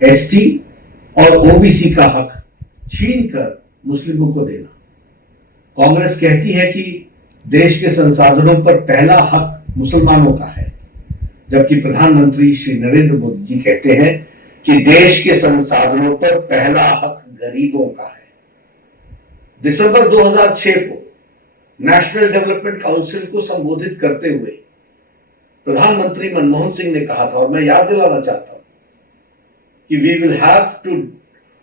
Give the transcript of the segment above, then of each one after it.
ST और OBC का हक छीनकर मुस्लिमों को देना। कांग्रेस कहती है कि देश के संसाधनों पर पहला हक मुसलमानों का है, जबकि प्रधानमंत्री श्री नरेंद्र मोदी जी कहते हैं कि देश के संसाधनों पर पहला हक गरीबों का है। दिसंबर 2006 को नेशनल डेवलपमेंट काउंसिल को संबोधित करते हुए प्रधानमंत्री मनमोहन सिंह ने कहा था, और मैं याद दिलाना चाहता हूं कि we will have to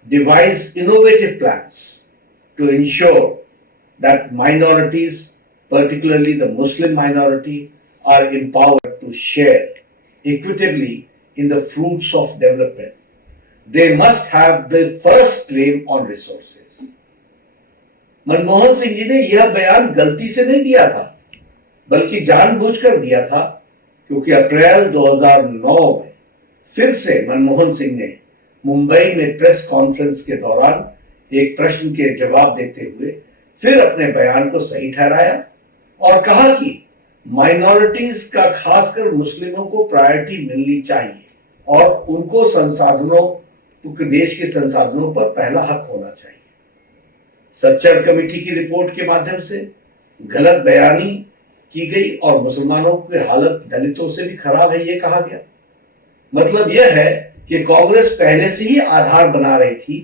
devise innovative plans to ensure that minorities, particularly the Muslim minority, are empowered to share equitably in the fruits of development. They must have the first claim on resources. Manmohan Singh ji ने यह बयान गलती से नहीं दिया था, बल्कि जानबूझकर दिया था, क्योंकि अप्रैल 2009 में फिर से मनमोहन सिंह ने मुंबई में प्रेस कॉन्फ्रेंस के दौरान एक प्रश्न के जवाब देते हुए फिर अपने बयान को सही ठहराया और कहा कि माइनॉरिटीज का, खासकर मुस्लिमों को प्रायोरिटी मिलनी चाहिए और उनको संसाधनों, देश के संसाधनों पर पहला हक होना चाहिए। सच्चर कमेटी की रिपोर्ट के माध्यम से गलत बयानी की गई और मुसलमानों की हालत दलितों से भी खराब है, यह कहा गया। मतलब यह है कि कांग्रेस पहले से ही आधार बना रही थी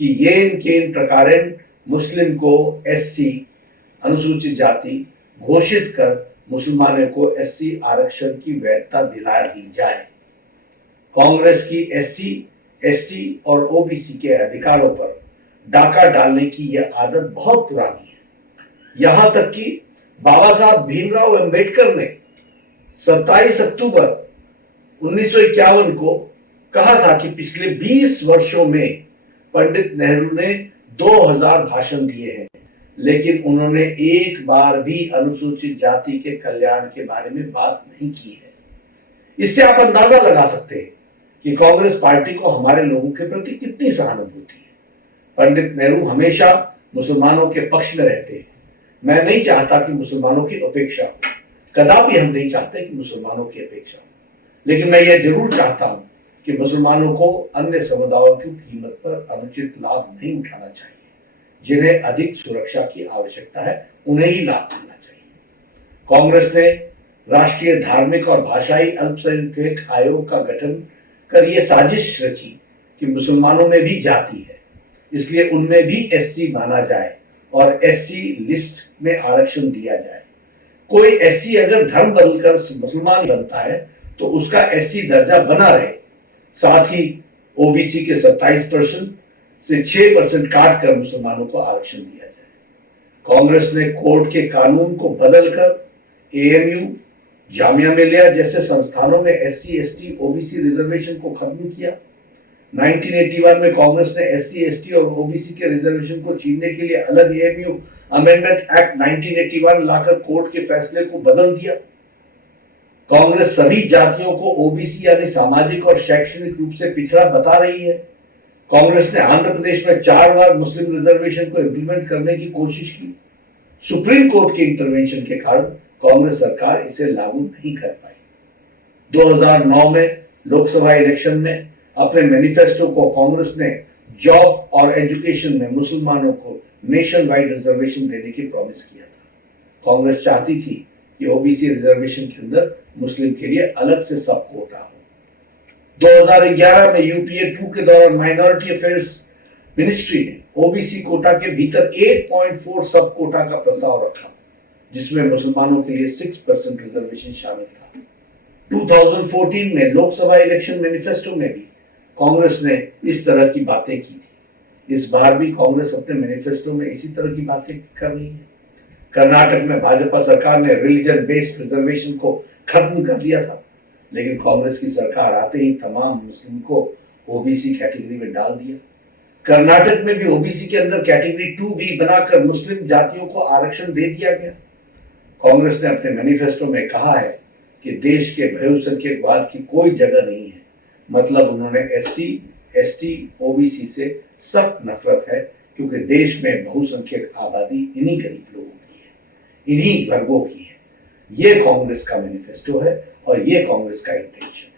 कि येन केन प्रकारेण मुस्लिम को एससी, अनुसूचित जाति घोषित कर मुसलमानों को एससी आरक्षण की वैधता दिला दी जाए। कांग्रेस की एससी, एसटी और ओबीसी के अधिकारों पर डाका डालने की यह आदत बहुत पुरानी है। यहां तक कि बाबा साहब भीमराव अंबेडकर ने 27 अक्टूबर 1951 को कहा था कि पिछले 20 वर्षों में पंडित नेहरू ने 2000 भाषण दिए हैं, लेकिन उन्होंने एक बार भी अनुसूचित जाति के कल्याण के बारे में बात नहीं की है। इससे आप अंदाजा लगा सकते हैं कि कांग्रेस पार्टी को हमारे लोगों के प्रति कितनी सहानुभूति है। पंडित नेहरू हमेशा मुसलमानों के पक्ष में रहते हैं। मैं नहीं चाहता कि मुसलमानों की उपेक्षा हो, कदापि हम नहीं चाहते कि मुसलमानों की अपेक्षा हो, लेकिन मैं यह जरूर चाहता हूं कि मुसलमानों को अन्य समुदायों की कीमत पर अनुचित लाभ नहीं उठाना चाहिए। जिन्हें अधिक सुरक्षा की आवश्यकता है, उन्हें ही लाभ मिलना चाहिए। कांग्रेस ने राष्ट्रीय धार्मिक और भाषाई अल्पसंख्यक आयोग का गठन कर यह साजिश रची कि मुसलमानों में भी जाति है, इसलिए उनमें भी एससी माना जाए और एससी लिस्ट में आरक्षण दिया जाए। कोई एससी अगर धर्म बदलकर मुसलमान बनता है तो उसका एससी दर्जा बना रहे। साथ ही ओबीसी के 27% से 6% काट कर मुसलमानों को आरक्षण दिया जाए। कांग्रेस ने कोर्ट के कानून को बदलकर एएमयू, जामिया मिलिया जैसे संस्थानों में एससी, एसटी, ओबीसी रिजर्वेशन को खत्म किया। 1981 में कांग्रेस ने एससी, एसटी और ओबीसी के रिजर्वेशन को छीनने के लिए अलग एएमयू अमेंडमेंट एक्ट 1981 लाकर कोर्ट के फैसले को बदल दिया। कांग्रेस सभी जातियों को ओबीसी यानी सामाजिक और शैक्षणिक रूप से पिछड़ा बता रही है। कांग्रेस ने आंध्र प्रदेश में 4 बार मुस्लिम रिजर्वेशन को इंप्लीमेंट करने की कोशिश की। सुप्रीम कोर्ट के इंटरवेंशन के कारण कांग्रेस सरकार इसे लागू नहीं कर पाई। 2009 में लोकसभा इलेक्शन में अपने मैनिफेस्टो को कांग्रेस ने जॉब और एजुकेशन में मुसलमानों को नेशन वाइड रिजर्वेशन देने की प्रॉमिस किया था। कांग्रेस चाहती थी कि ओबीसी रिजर्वेशन के अंदर मुस्लिम के लिए अलग से सब कोटा हो। 2011 में यूपीए 2 के दौरान माइनॉरिटी अफेयर्स मिनिस्ट्री ने ओबीसी कोटा के भीतर 8.4 सब कोटा का प्रस्ताव रखा, जिसमें मुसलमानों के लिए 6% रिजर्वेशन शामिल था। 2014 में लोकसभा इलेक्शन मैनिफेस्टो में भी कांग्रेस ने इस तरह की बातें की थी। इस बार भी कांग्रेस अपने मैनिफेस्टो में इसी तरह की बातें कर रही है। कर्नाटक में भाजपा सरकार ने रिलीजन बेस्ड रिजर्वेशन को खत्म कर दिया था, लेकिन कांग्रेस की सरकार आते ही तमाम मुस्लिम को ओबीसी कैटेगरी में डाल दिया। कर्नाटक में भी ओबीसी के अंदर कैटेगरी 2B बनाकर मुस्लिम जातियों को आरक्षण दे दिया गया। कांग्रेस ने अपने मैनिफेस्टो में कहा है कि देश के बहुसंख्यकवाद की कोई जगह नहीं है। मतलब उन्होंने एससी, एसटी, ओबीसी से सख्त नफरत है, क्योंकि देश में बहुसंख्यक आबादी इन्हीं गरीब लोगों की है, इन्हीं वर्गों की है। ये कांग्रेस का मैनिफेस्टो है और ये कांग्रेस का इंटेंशन है।